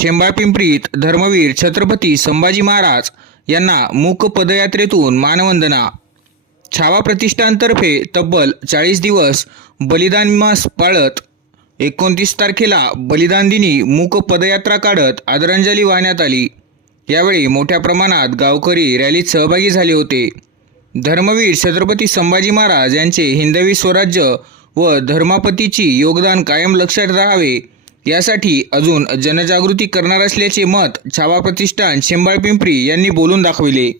शेंबाळपिंपरीत धर्मवीर छत्रपती संभाजी महाराज यांना मूक पदयात्रेतून मानवंदना. छावा प्रतिष्ठानतर्फे तब्बल चाळीस दिवस बलिदान मास पाळत एकोणतीस तारखेला बलिदान दिनी मूक पदयात्रा काढत आदरांजली वाहण्यात आली. यावेळी मोठ्या प्रमाणात गावकरी रॅलीत सहभागी झाले होते. धर्मवीर छत्रपती संभाजी महाराज यांचे हिंदवी स्वराज्य व धर्मापतीची योगदान कायम लक्षात राहावे यासाठी अजून जनजागृती करणार असल्याचे मत छावा प्रतिष्ठान शेंबाळपिंपरी यांनी बोलून दाखविले.